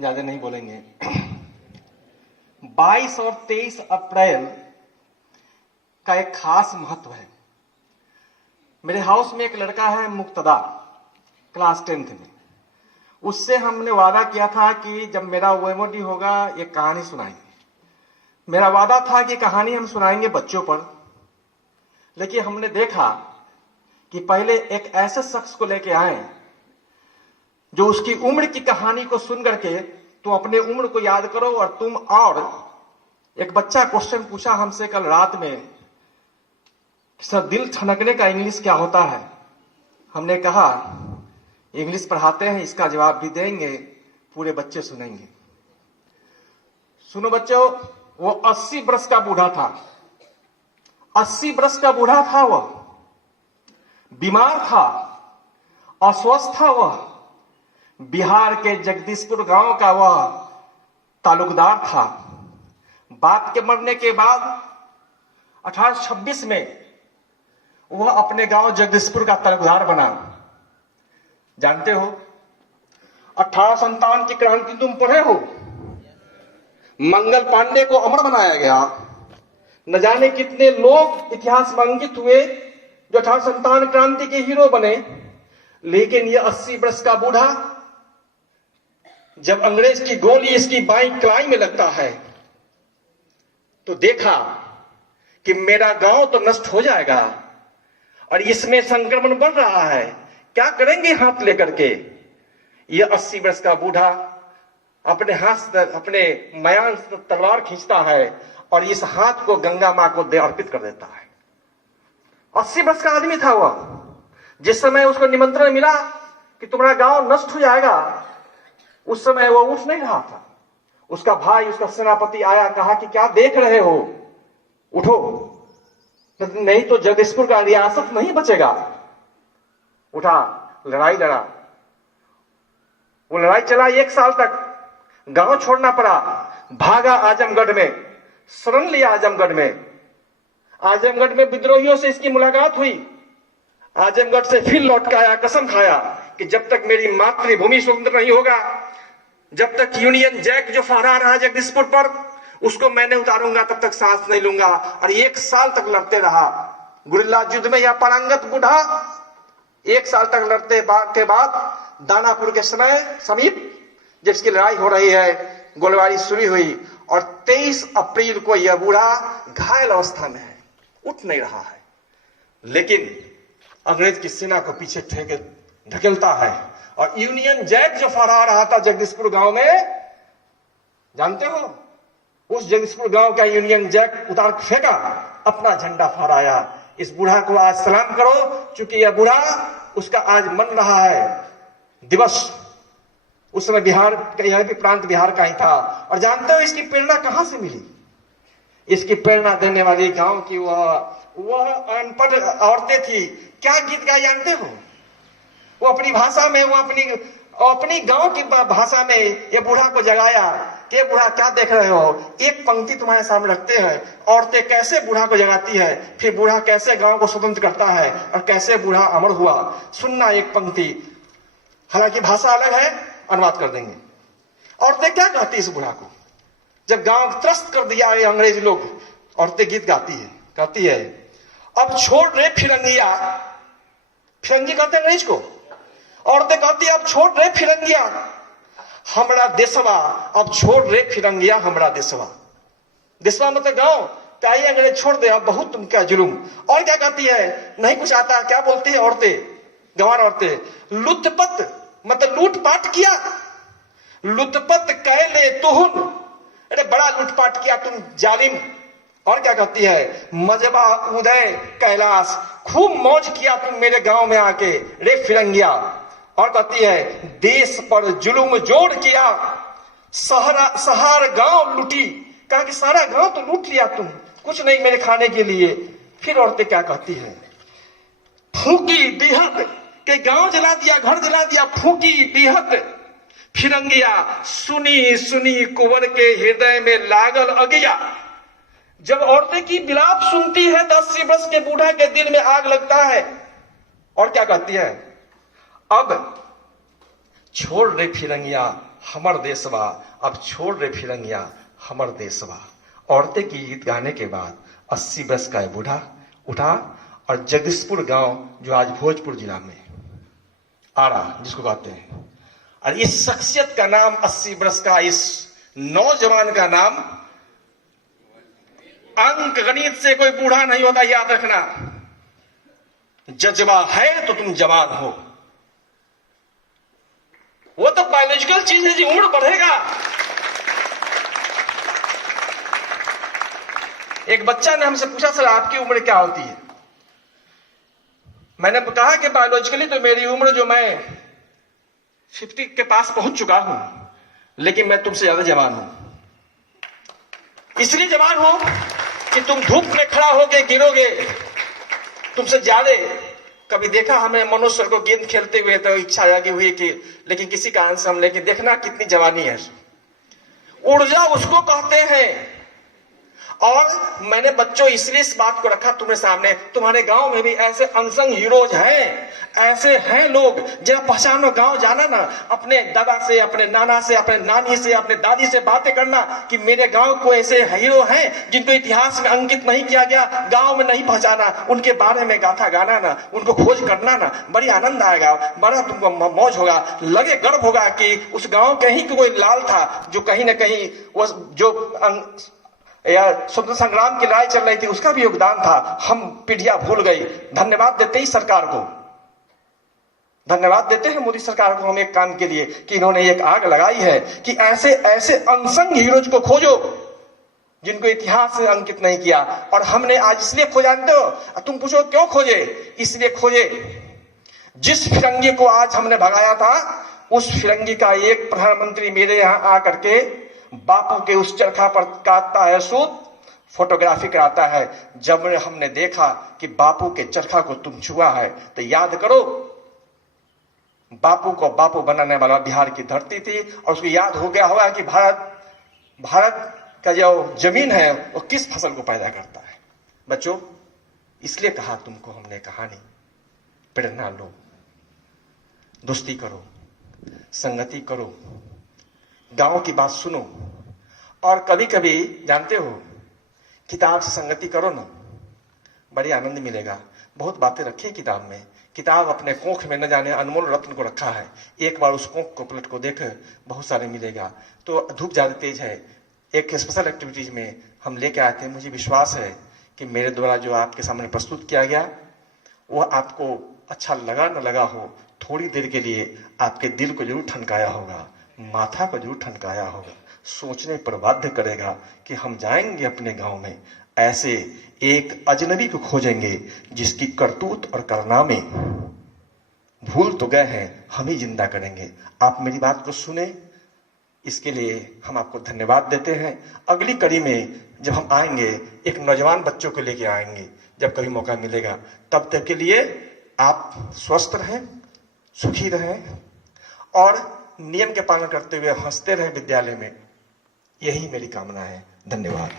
ज्यादा नहीं बोलेंगे। 22 और 23 अप्रैल का एक खास महत्व है। मेरे हाउस में एक लड़का है मुक्तदा, क्लास 10th में। उससे हमने वादा किया था कि जब मेरा ओएमओडी होगा एक कहानी सुनाएंगे। मेरा वादा था कि कहानी हम सुनाएंगे बच्चों पर, लेकिन हमने देखा कि पहले एक ऐसे शख्स को लेके आए जो उसकी उम्र की कहानी को सुन करके तुम अपने उम्र को याद करो। और एक बच्चा क्वेश्चन पूछा हमसे कल रात में, सर दिल ठनकने का इंग्लिश क्या होता है? हमने कहा इंग्लिश पढ़ाते हैं, इसका जवाब भी देंगे, पूरे बच्चे सुनेंगे। सुनो बच्चों, वो 80 बरस का बूढ़ा था। 80 बरस का बूढ़ा था, वह बीमार था, अस्वस्थ था। वह बिहार के जगदीशपुर गांव का वह तालुकदार था। बाप के मरने के बाद 1826 में वह अपने गांव जगदीशपुर का तालुकदार बना। जानते हो 1857 की क्रांति तुम पढ़े हो? मंगल पांडे को अमर बनाया गया। न जाने कितने लोग इतिहास में अंकित हुए जो 1857 क्रांति के हीरो बने। लेकिन यह 80 वर्ष का बूढ़ा, जब अंग्रेज की गोली इसकी बाईं कलाई में लगता है तो देखा कि मेरा गांव तो नष्ट हो जाएगा और इसमें संक्रमण बढ़ रहा है, क्या करेंगे हाथ लेकर के? यह 80 वर्ष का बूढ़ा अपने हाथ, अपने मयान से तलवार खींचता है और इस हाथ को गंगा मां को अर्पित कर देता है। 80 वर्ष का आदमी था वह। जिस समय उसको निमंत्रण मिला कि तुम्हारा गांव नष्ट हो जाएगा, उस समय वो उठ नहीं रहा था। उसका भाई, उसका सेनापति आया, कहा कि क्या देख रहे हो, उठो, नहीं तो जगदीशपुर का रियासत नहीं बचेगा। उठा, लड़ाई लड़ा। वो लड़ाई चला 1 साल तक। गांव छोड़ना पड़ा, भागा आजमगढ़ में, शरण लिया आजमगढ़ में। आजमगढ़ में विद्रोहियों से इसकी मुलाकात हुई। आजमगढ़ से फिर लौट के आया, कसम खाया कि जब तक मेरी मातृभूमि स्वतंत्र नहीं होगा, जब तक यूनियन जैक जो फहरा रहा जगदीशपुर पर उसको मैं नहीं उतारूंगा, तब तक सांस नहीं लूंगा। और 1 साल तक लड़ते रहा गुरिल्ला युद्ध में। यह पारंगत बूढ़ा 1 साल तक लड़ते के बाद दानापुर के समय समीप जिसकी लड़ाई हो रही है, गोलीबारी शुरू हुई और 23 अप्रैल को यह बूढ़ा घायल अवस्था में है, उठ नहीं रहा है। लेकिन अंग्रेज की सेना को पीछे ढकेलता है और यूनियन जैक जो फहरा रहा था जगदीशपुर गांव में, जानते हो, उस जगदीशपुर गांव का यूनियन जैक उतार फेंका, अपना झंडा फहराया। इस बूढ़ा को आज सलाम करो, क्योंकि यह बूढ़ा, उसका आज मन रहा है दिवस। उस समय बिहार का, यह भी प्रांत बिहार का ही था। और जानते हो इसकी प्रेरणा कहां से मिली? इसकी प्रेरणा देने वाली गांव की वह अनपढ़ औरतें थी। क्या गीत गाए जानते हो? वो अपनी भाषा में, वो अपनी गांव की भाषा में ये बूढ़ा को जगाया कि बूढ़ा क्या देख रहे हो? एक पंक्ति तुम्हारे सामने रखते हैं, औरतें कैसे बूढ़ा को जगाती है, फिर बूढ़ा कैसे गांव को स्वतंत्र करता है और कैसे बूढ़ा अमर हुआ। सुनना एक पंक्ति, हालांकि भाषा अलग है, अनुवाद कर देंगे। औरतें क्या कहती है इस बूढ़ा को? जब गांव त्रस्त कर दिया ये अंग्रेज लोग, औरतें गीत गाती है, कहती है, अब छोड़ रे फिरंगिया। फिरंगी कहते हैं अंग्रेज को। औरतें कहती है, अब छोड़ रे फिरंगिया हमरा देशवा, अब छोड़ रे फिरंगिया हमरा देशवा। देशवा मतलब गांव। चाहिए अंग्रेज छोड़ दे, अब बहुत तुम क्या जुलूम। और क्या कहती है? नहीं कुछ आता, क्या बोलती है औरतें, गंवार औरतें? लुटपट मतलब लूटपाट किया, लुटपट कैले तुहुन, अरे बड़ा लूटपाट किया तुम जालिम। और क्या कहती है? मजबा उदय कैलाश, खूब मौज किया तुम मेरे गांव में आके रे फिरंगिया। और कहती है, देश पर जुलुम जोड़ किया, सहार गांव लूटी। कहा कि सारा गांव तो लूट लिया तुम, कुछ नहीं मेरे खाने के लिए। फिर औरतें क्या कहती है? फूकी दिहत के गांव जला दिया, घर जला दिया, फूकी दिहत फिरंगिया, सुनी सुनी कुंवर के हृदय में लागल अगिया। जब औरतें की विलाप सुनती है 80 वर्ष के बूढ़ा के दिल में आग लगता है। और क्या कहती है? अब छोड़ रे फिरंगिया हमर देशवा, अब छोड़ रे फिरंगिया हमर देशवा। औरतें की गीत गाने के बाद 80 वर्ष का बूढ़ा उठा और जगदीशपुर गांव, जो आज भोजपुर जिला में आरा जिसको कहते हैं, और इस शख्सियत का नाम, 80 वर्ष का इस नौजवान का नाम, अंक गणित से कोई बूढ़ा नहीं होता, याद रखना। जज्बा है तो तुम जवान हो। वो तो बायोलॉजिकल चीज है जी, उम्र बढ़ेगा। एक बच्चा ने हमसे पूछा, सर आपकी उम्र क्या होती है? मैंने कहा कि बायोलॉजिकली तो मेरी उम्र, जो मैं 50 के पास पहुंच चुका हूं, लेकिन मैं तुमसे ज्यादा जवान हूं। इसलिए जवान हूं कि तुम धूप में खड़ा होगे गिरोगे, तुमसे ज्यादा। कभी देखा हमें मनुष्य को गेंद खेलते हुए तो इच्छा जागी हुई कि लेकिन किसी कारण से हम, लेकिन देखना कितनी जवानी है। ऊर्जा उसको कहते हैं। और मैंने बच्चों इसलिए इस बात को रखा तुम्हारे सामने, तुम्हारे गांव में भी ऐसे अनसंग हीरोज हैं, ऐसे हैं लोग। जरा पहचानो, गांव जाना ना, अपने दादा से, अपने नाना से, अपने नानी से, अपने दादी से बातें करना कि मेरे गांव को ऐसे हीरो हैं जिनको इतिहास में अंकित नहीं किया गया, गांव में नहीं पहचाना, उनके बारे में गाथा गाना ना, उनको खोज करना ना, बड़ी आनंद आएगा, बड़ा तुमको मौज होगा, लगे गर्व होगा कि उस गांव के ही कोई लाल था जो कहीं ना कहीं वो जो या स्वतंत्र संग्राम की लड़ाई चल रही थी, उसका भी योगदान था। हम पीढ़ियां भूल गई। धन्यवाद देते ही सरकार को, धन्यवाद देते हैं मोदी सरकार को हम एक काम के लिए कि इन्होंने एक आग लगाई है कि ऐसे ऐसे अनसंग हीरोज को खोजो जिनको इतिहास से अंकित नहीं किया। और हमने आज इसलिए खोजा, जानते हो? तुम पूछो क्यों खोजे? इसलिए खोजे, जिस फिरंगी को आज हमने भगाया था, उस फिरंगी का एक प्रधानमंत्री मेरे यहां आकर के बापू के उस चरखा पर काटता है सूत, फोटोग्राफी कराता है। जब हमने देखा कि बापू के चरखा को तुम छुआ है, तो याद करो बापू को बापू बनाने वाला बिहार की धरती थी, और उसको याद हो गया होगा कि भारत का जो जमीन है वो किस फसल को पैदा करता है। बच्चों, इसलिए कहा तुमको हमने कहानी, प्रेरणा लो, दोस्ती करो, संगति करो, गांव की बात सुनो, और कभी कभी जानते हो किताब से संगति करो ना, बड़ी आनंद मिलेगा। बहुत बातें रखी है किताब में। किताब अपने कोख में न जाने अनमोल रत्न को रखा है, एक बार उस कोख को पलट को देख, बहुत सारे मिलेगा। तो धूप ज्यादा तेज है, एक स्पेशल एक्टिविटीज में हम लेके आए थे। मुझे विश्वास है कि मेरे द्वारा जो आपके सामने प्रस्तुत किया गया वो आपको अच्छा लगा न लगा हो, थोड़ी देर के लिए आपके दिल को जरूर ठनकाया होगा, माथा को जरूर ठनकाया होगा, सोचने पर बाध्य करेगा कि हम जाएंगे अपने गांव में, ऐसे एक अजनबी को खोजेंगे जिसकी करतूत और कारनामे भूल तो गए हैं, हम ही जिंदा करेंगे। आप मेरी बात को सुने, इसके लिए हम आपको धन्यवाद देते हैं। अगली कड़ी में जब हम आएंगे, एक नौजवान बच्चों को लेके आएंगे, जब कभी मौका मिलेगा। तब तक के लिए आप स्वस्थ रहें, सुखी रहें और नियम के पालन करते हुए हंसते रहे विद्यालय में। यही मेरी कामना है। धन्यवाद।